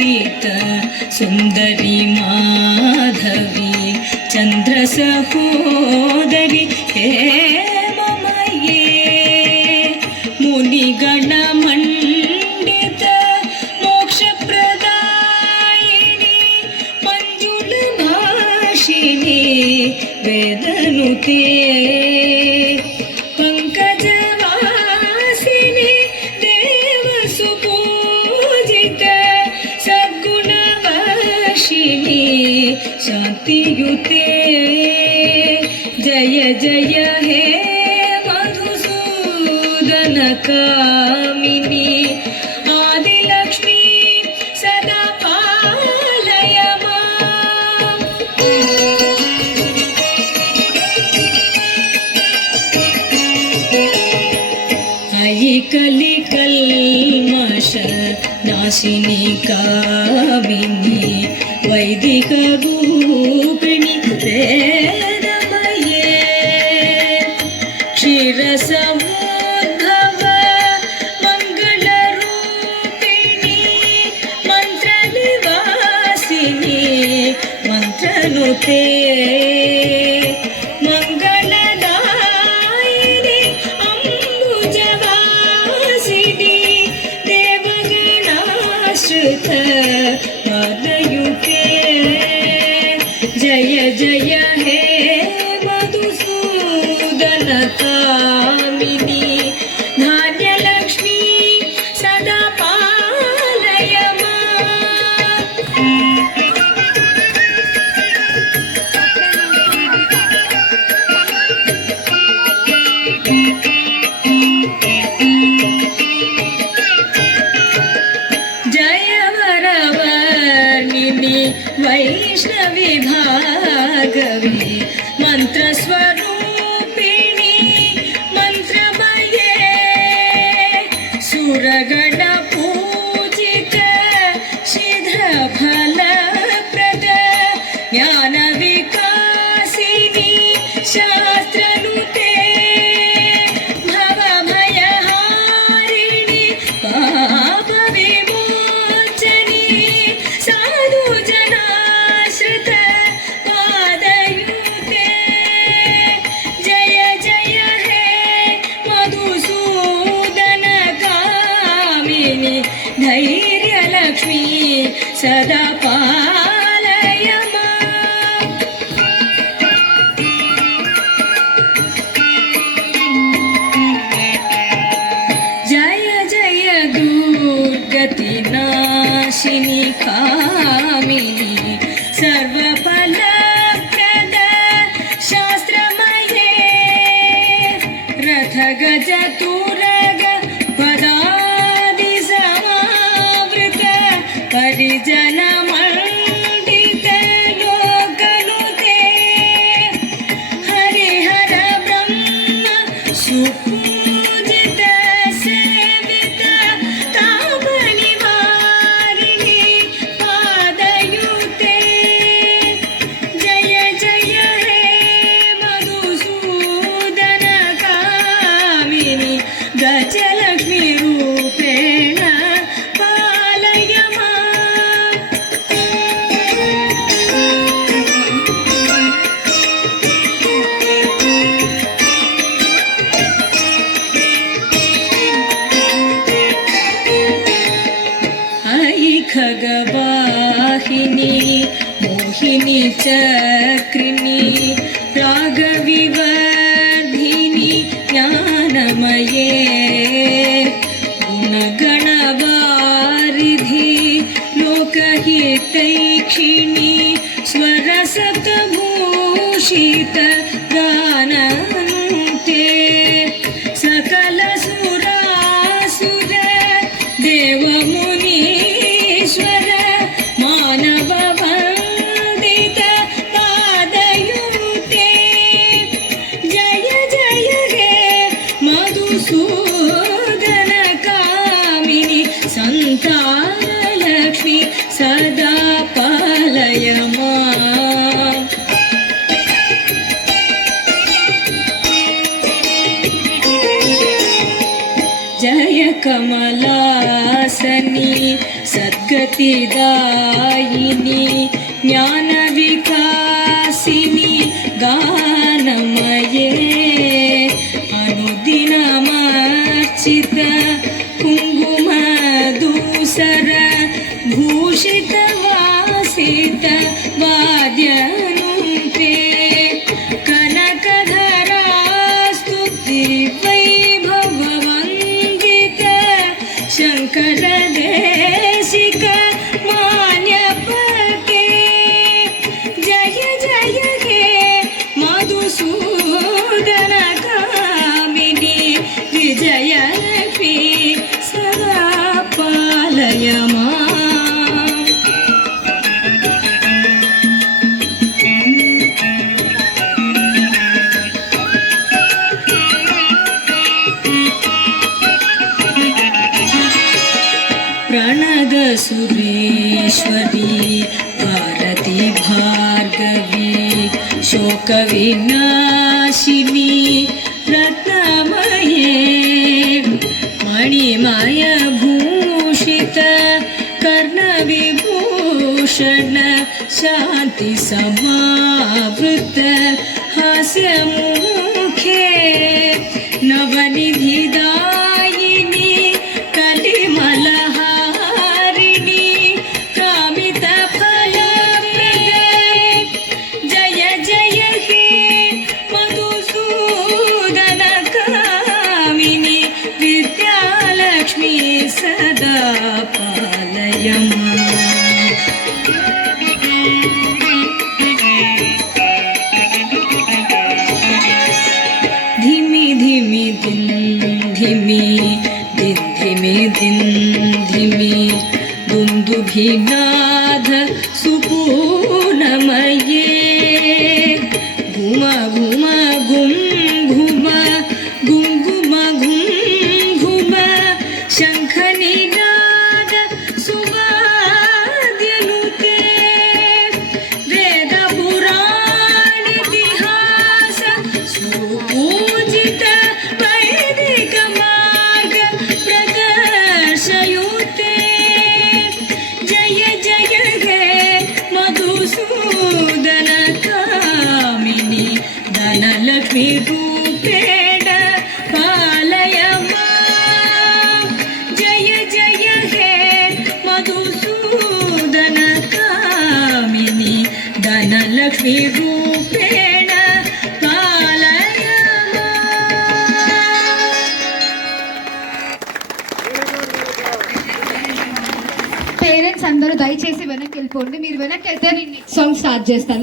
ವಂದಿತ ಸುಂದರಿ ಮಾಧವಿ ಚಂದ್ರ ಸಹೋದರಿ ಹೇಮಮಯೇ ಮುನಿಗಣ ಮಂಡಿತ ಮೋಕ್ಷ ಪ್ರದಾಯಿನಿ ಮಂಜುಳ ಭಾಷಿಣಿ ವೇದನುತೆ ಪಂಕಜವಾಸಿನಿ ದೇವಸುಪೂಜಿತ ಸದ್ಗುಣವರ್ಷಿಣಿ ಶಾಂತಿಯುತೆ ಜಯ ಜಯ ಹೇ ಮಧುಸೂದನ ಕಾಮಿನಿ ಆದಿಲಕ್ಷ್ಮೀ ಸದಾ ಪಾಲಯ ಮಾಂ. ಅಯಿ ಕಲಿ ಕಲ್ಮಷ ನಾಶಿನಿ ಕಾಮಿನಿ ವೈದಿಕ ರೂಪಿಣಿ ವೇದಮಯೇ ಕ್ಷೀರಸಮೋದ್ಭವ ಮಂಗಳ ರೂಪಿಣಿ ಮಂತ್ರ ನಿವಾಸಿನಿ ಮಂತ್ರನುತೆ ಮಂಗಳದಾಯಿನಿ ಅಂಬುಜವಾಸಿನಿ ದೇವಗಣಾಶ್ರಿತ ಪಾದಯುತೆ ಜಯ ಜಯ ಹೇ ಮಧುಸೂದನ ಕಾಮಿನಿ ಧಾನ್ಯಲಕ್ಷ್ಮೀ ಸದಾ ಪಾಲಯ ಮಾಂ. ಜಯ ವರವರ್ಣಿನಿ ವೈಷ್ಣವಿ ಭಾಗವಿ ಮಂತ್ರ ಸ್ವರೂಪಿಣಿ ಮಂತ್ರಮಯೇ ಸುರಗಣ ಪೂಜಿತ ಶೀಘ್ರ ಫಲಪ್ರದ ಜ್ಞಾನ ವಿಕಾಸಿನಿ ಶಾಸ್ತ್ರನುತೆ ಭವಭಯಹಾರಿಣಿ ಪಾಪ ವಿಮೋಚನಿ ಸಾಧು ಜನಾಶ್ರಿತ ಪಾದಯುತೆ ಜಯ ಜಯ ಹೇ ಮಧುಸೂದನ ಕಾಮಿನಿ ಧೈರ್ಯಲಕ್ಷ್ಮೀ ಸದಾ ಪಾಲಯ ಮಾಂ. ಜಯ ಜಯ ದುರ್ಗತಿ ನಾಶಿನಿ ಕಾಮಿನಿ ಸರ್ವಫಲಪ್ರದ ಶಾಸ್ತ್ರಮಯೇ ರಥ ಗಜ ತುರಗ ಪದಾದಿ ಸಮಾವೃತ ಪರಿಜನ ಮಂಡಿತ ಲೋಕನುತೆ ಹರಿಹರ ಬ್ರಹ್ಮ ಸುಪೂಜಿತ ಸೇವಿತ ತಾಪ ನಿವಾರಿಣಿ ಪಾದಯುತೆ ಜಯ ಜಯ ಹೇ ಮಧುಸೂದನ ಕಾಮಿನಿ ಗಜಲಕ್ಷ್ಮೀ ರೂಪೇಣ ಪಾಲಯ ಮಾಂ. ಅಯಿ ಖಗವಾಹಿನಿ ಮೋಹಿನಿ ಚಕ್ರಿಣಿ ರಾಗವಿವರ್ಧಿನಿ ಜ್ಞಾನಮಯೇ ಗುಣಗಣವಾರಿಧಿ ಲೋಕಹಿತೈಕ್ಷಿಣಿ ಸ್ವರಸಪ್ತಭೂಷಿತ ಗಾನನುತೆ ಸಕಲ ಸುರಾಸುರ ದೇವ ಮುನೀಶ್ವರ ಮಾನವ ವಂದಿತ ಪಾದಯುತೆ ಜಯ ಜಯ ಹೇ ಮಧುಸೂದನ ಕಾಮಿನಿ ಸಂತಾನಲಕ್ಷ್ಮೀ ಸದಾ ಪಾಲಯ ಮಾಂ. रतिदायिनी ज्ञानविकासिनी गानमये अनुदिनमर्चित कुङ्कुमधूसर भूषितवासित वाद्यनुते कनकधरा स्तुति वैभववन्दित शङ्कर देशिक मान्यपके जय जय हे मधुसूदन कामिनी विजयलक्ष्मी सदा पालय माम् प्रणद सुरेश्वरी भारती भार्गवी शोकविनाशिनी रत्नमये मणिमय भूषित कर्णविभूषण शान्ति समावृत हास्यमुखे नवनिधिदायिनी कलिमलहारिणी कामितफलप्रदे जय जय हे मधुसूदन कामिनी विद्यालक्ष्मी सदा पालय माम् धिमि धिमि दिन धिमि दिन धिमि दिन धिमि दुन्दुभिनाद सुपूर्णमये घुम घुम घुम घुम घुम घुम घुम घुम शङ्खनिनाद सुवाद्यनुते वेद पुराणेतिहास सुपूजित वैदिक मार्ग प्रदर्शयुते जय जय हे मधुसूदन कामिनी धनलक्ष्मी रूपेण पालय माम् जय जय हे मधुसूदन कामिनी धनलक्ष्मी रूपेण पालय పేరెంట్స్ అందరూ దయచేసి వెనక్కి వెళ్ళిపోండి. మీరు వెనక్కి వెళ్తే నేను నెక్స్ట్ సాంగ్ స్టార్ట్ చేస్తాను.